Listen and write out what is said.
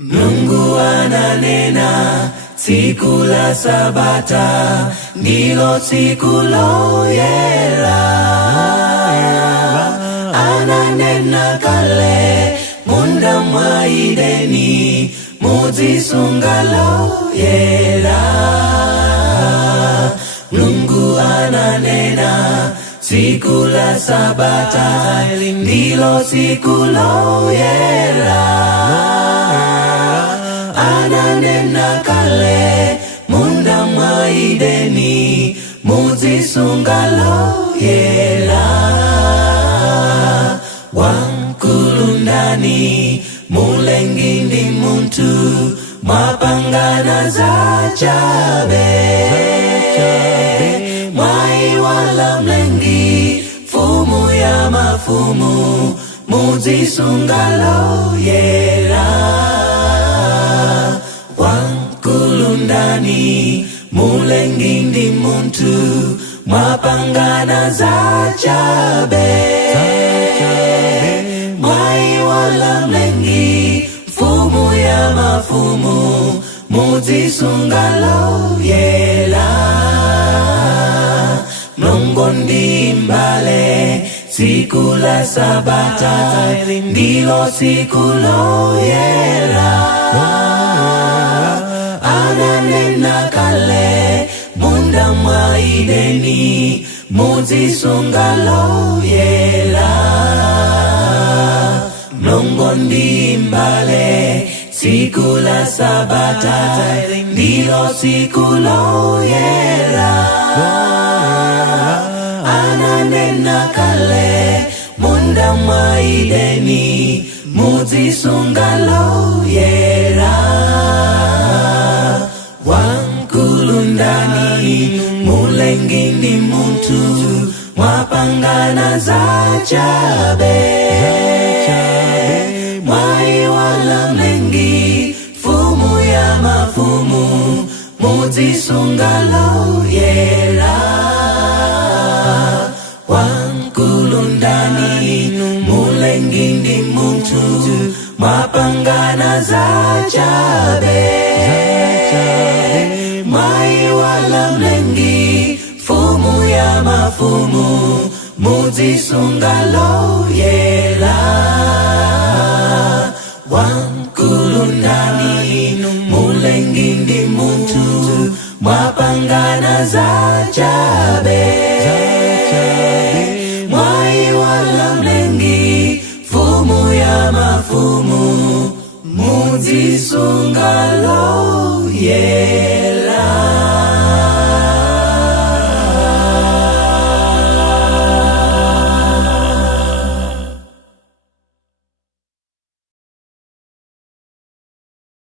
Mungu ananena, siku la Sabata ndilo siku loyera. Ananena kale, munda mwa Edeni, muzisunga loyera. Mungu ananena, siku la Sabata ndilo siku loyera. Ananena kale, munda mwa Edeni, muzisunga loyera. Wankulundani, mulengindi muntu, mapangana za chabe. Mwaiwala mlengi, fumu ya mafumu, muzisunga loyera. Wankulundani, mulengindi muntu, mapangana za chabe. Mwaiwala mlengi, fumu ya mafumu, muzisunga loyera. Mlongondi mbale, siku la Sabata ndilo siku loyera. Ananena kale, munda mwa Edeni, muzisunga loyera. Mlongondi mbale, siku la Sabata ndilo siku loyera. Ananena kale, munda mwa Edeni, muzisunga loyera. Wankulundani, mulengindi muntu, mwapangana za chabe. Mwaiwala mlengi, fumu ya mafumu, muzisunga loyera. Wankulundani, mulengindi muntu, mwapangana za chabe. Mwaiwala mlengi, fumu ya mafumu, muzisunga loyera. Wankulundani, mulengindi muntu, mwapangana za chabe. Mwaiwala mlengi, fumu ya mafumu, muzisunga loyera.